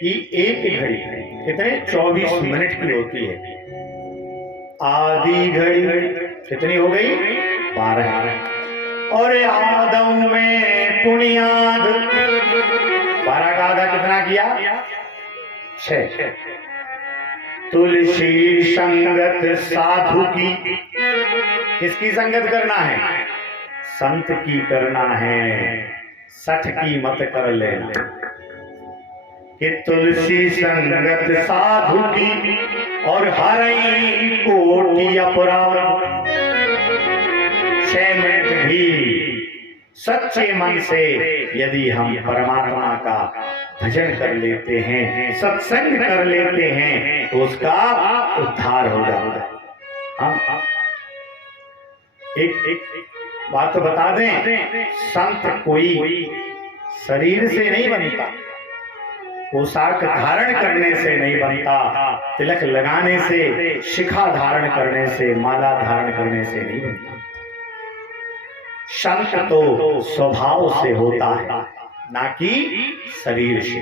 कि एक घड़ी कितने 24 मिनट की होती है। आधी घड़ी कितनी हो गई 12। और आदम में पुनियाद 12 का आधा कितना किया 6। तुलसी संगत साधु की, किसकी संगत करना है? संत की करना है, सठ की मत कर लेना। कि तुलसी संगत साधु की और हरई कोटि अपराध। 6 मिनट भी सच्चे मन से यदि हम परमात्मा का भजन कर लेते हैं, सत्संग कर लेते हैं, तो उसका उद्धार हो जाता है। हम एक बात तो बता दें, संत कोई शरीर से नहीं बनता, पोशाक धारण करने से नहीं बनता, तिलक लगाने से, शिखा धारण करने से, माला धारण करने से नहीं बनता। संत तो स्वभाव से होता है, ना कि शरीर से।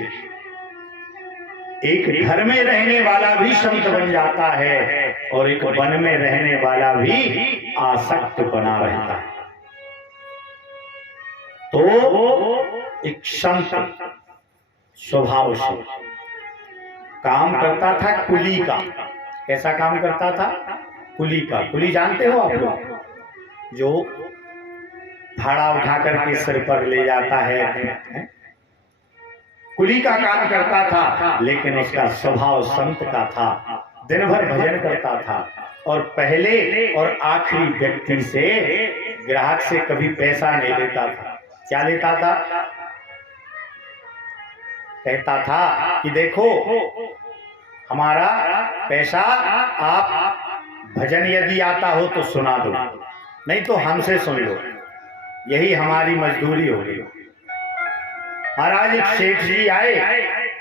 एक घर में रहने वाला भी संत बन जाता है और एक वन में रहने वाला भी आसक्त बना रहता है। तो एक संत स्वभाव से काम करता था कुली का। कैसा काम करता था? कुली का। कुली जानते हो आप लोग? जो भाड़ा उठा करके सिर पर ले जाता है, कुली का काम करता था। लेकिन उसका स्वभाव संत का था, दिन भर भजन करता था और पहले और आखिरी व्यक्ति से, ग्राहक से कभी पैसा नहीं लेता था। क्या लेता था? कहता था कि देखो हमारा पैसा, आप भजन यदि आता हो तो सुना दो, नहीं तो हमसे सुन लो, यही हमारी मजदूरी होगी। महाराज एक सेठ जी आए,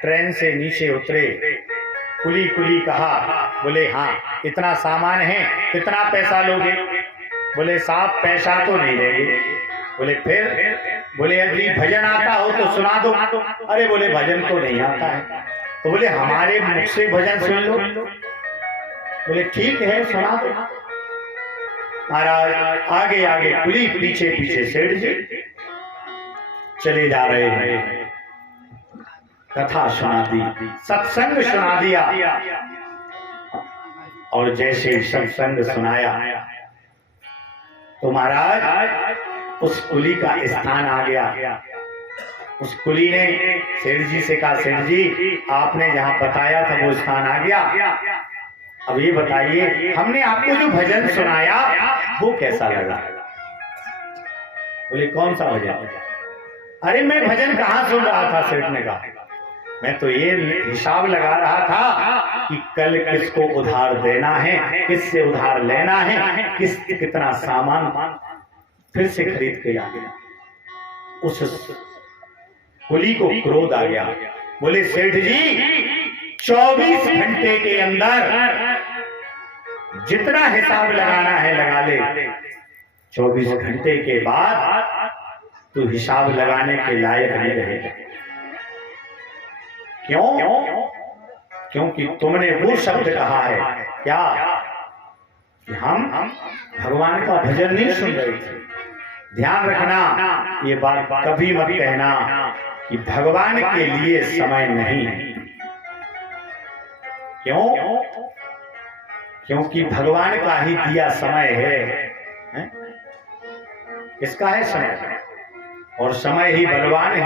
ट्रेन से नीचे उतरे, कुली कहा, बोले हाँ इतना सामान है, कितना पैसा लोगे? बोले साहब पैसा तो नहीं लेंगे। बोले फिर? बोले यदि भजन आता हो तो सुना दो। अरे बोले भजन तो नहीं आता है। तो बोले हमारे मुख से भजन सुन लो। बोले ठीक है सुना दो। महाराज आगे आगे कुली, पीछे पीछे सेठ जी चले जा रहे हैं। कथा सुना दी, सत्संग सुना दिया। और जैसे ही सत्संग सुनाया तो महाराज उस कुली का स्थान आ गया। उस कुली ने सेठ जी से कहा, सेठ जी आपने जहां बताया था वो स्थान आ गया, अब ये बताइए हमने आपको जो भजन सुनाया वो कैसा लगा? बोले कौन सा भजन? अरे मैं भजन कहाँ सुन रहा था, सेठ ने कहा, मैं तो ये हिसाब लगा रहा था कि कल किसको उधार देना है, किससे उधार लेना है, कितना सामान फिर से खरीद के ला गया। उस कुली को क्रोध आ गया। बोले सेठ जी 24 घंटे के अंदर जितना हिसाब लगाना है लगा ले, 24 घंटे के बाद तू हिसाब लगाने के लायक नहीं रहेगा। क्यों? क्योंकि तुमने वो शब्द कहा है क्या कि हम भगवान का भजन नहीं सुन रहे थे। ध्यान रखना, ये बात कभी मत कहना कि भगवान के लिए समय नहीं है। क्यों? क्योंकि भगवान का ही दिया समय है। किसका है समय? और समय ही बलवान है।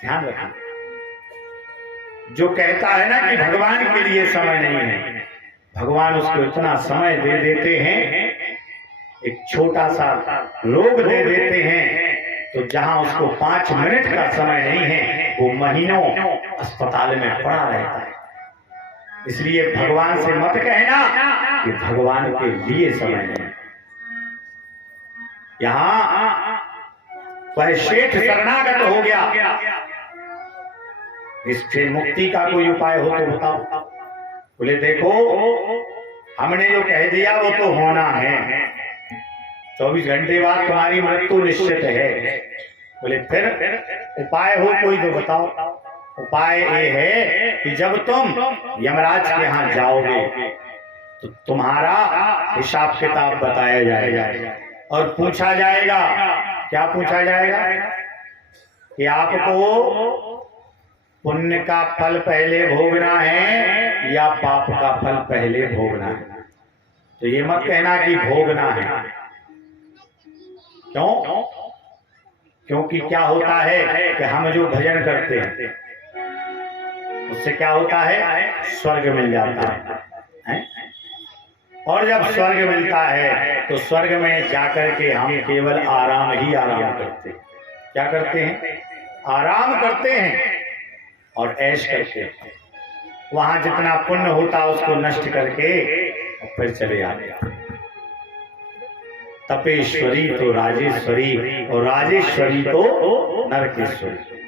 ध्यान रखना, जो कहता है ना कि भगवान के लिए समय नहीं है, भगवान उसको इतना समय दे देते हैं, एक छोटा सा रोग दे देते हैं, तो जहां उसको 5 मिनट का समय नहीं है वो महीनों अस्पताल में पड़ा रहता है। इसलिए भगवान से मत कहना कि भगवान के लिए समय नहीं। यहां वह सेठ शरणागत हो गया, इससे मुक्ति का कोई उपाय हो तो बताओ। बोले देखो हमने जो कह दिया वो तो होना है, 24 घंटे बाद तुम्हारी मृत्यु निश्चित है। बोले फिर उपाय हो कोई तो बताओ। उपाय ये है कि जब तुम यमराज के यहाँ जाओगे तो तुम्हारा हिसाब किताब बताया जाएगा और पूछा जाएगा। क्या पूछा जाएगा? कि आपको पुण्य का फल पहले भोगना है या पाप का फल पहले भोगना है। तो ये मत कहना कि भोगना है। क्यों? क्योंकि क्या होता है कि हम जो भजन करते हैं उससे क्या होता है? स्वर्ग मिल जाता है। और जब स्वर्ग मिलता है तो स्वर्ग में जाकर के हम केवल आराम ही आराम करते हैं। क्या करते हैं? आराम करते हैं और ऐश करते हैं। वहां जितना पुण्य होता उसको नष्ट करके और फिर चले आते हैं। तपेश्वरी तो राजेश्वरी और राजेश्वरी तो नरकेश्वरी।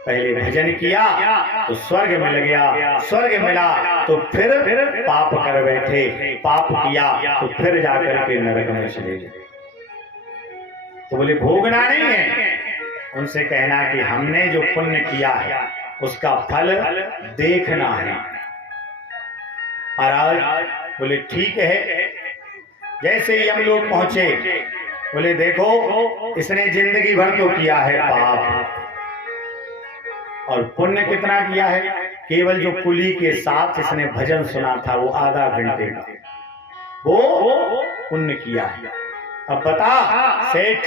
पहले भजन किया तो स्वर्ग मिल गया, स्वर्ग मिला तो फिर पाप कर बैठे, पाप किया तो फिर जाकर के नरक में चले गए। तो बोले भोगना नहीं है, उनसे कहना कि हमने जो पुण्य किया है उसका फल देखना है। महाराज बोले ठीक है। जैसे ही हम लोग पहुंचे बोले देखो इसने जिंदगी भर तो किया है पाप और पुण्य कितना किया है? केवल जो कुली के साथ इसने भजन सुना था वो आधा घंटे का, वो पुण्य किया है। अब बता सेठ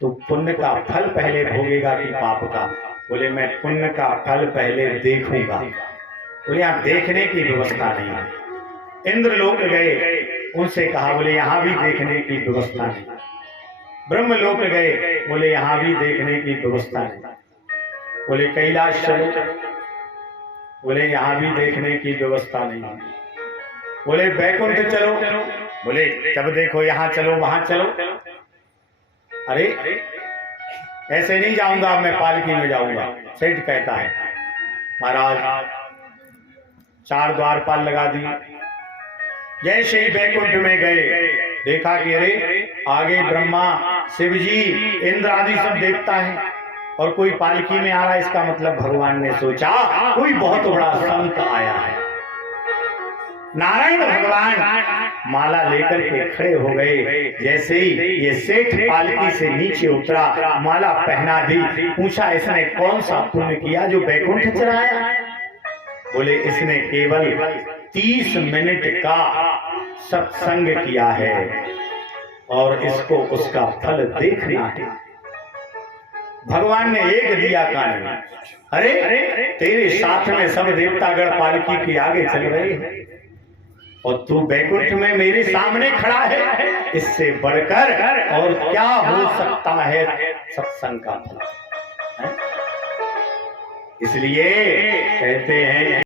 तू पुण्य का फल पहले भोगेगा कि पाप का? बोले मैं पुण्य का फल पहले देखूंगा। बोले यहाँ देखने की व्यवस्था नहीं है। इंद्र लोक गए, उनसे कहा, बोले यहाँ भी देखने की व्यवस्था नहीं। ब्रह्म लोक गए, बोले यहाँ भी देखने की व्यवस्था नहीं। बोले कैलाश चलो, बोले यहाँ भी देखने की व्यवस्था नहीं। बोले बैकुंठ चलो, बोले जब देखो यहाँ चलो वहां चलो। अरे ऐसे नहीं जाऊंगा, मैं पालकी में जाऊंगा। सेठ कहता है महाराज 4 द्वारपाल लगा दिए। जैसे ही बैकुंठ में गए देखा कि अरे आगे ब्रह्मा, शिव जी, इंद्र आदि सब देखता है और कोई पालकी में आ रहा है। इसका मतलब भगवान ने सोचा कोई बहुत बड़ा संत आया है। नारायण भगवान माला लेकर के खड़े हो गए। जैसे ही ये सेठ पालकी से नीचे उतरा, माला पहना दी, पूछा इसने कौन सा पुण्य किया जो बैकुंठ चलाया? बोले इसने केवल 30 मिनट का सत्संग किया है और इसको उसका फल देखना है। भगवान ने एक दिया कान में, अरे तेरे साथ में सब देवतागण पालकी के आगे चल रहे हैं और तू बैकुंठ में मेरे सामने खड़ा है। इससे बढ़कर और क्या हो सकता है सत्संग का फल? इसलिए कहते हैं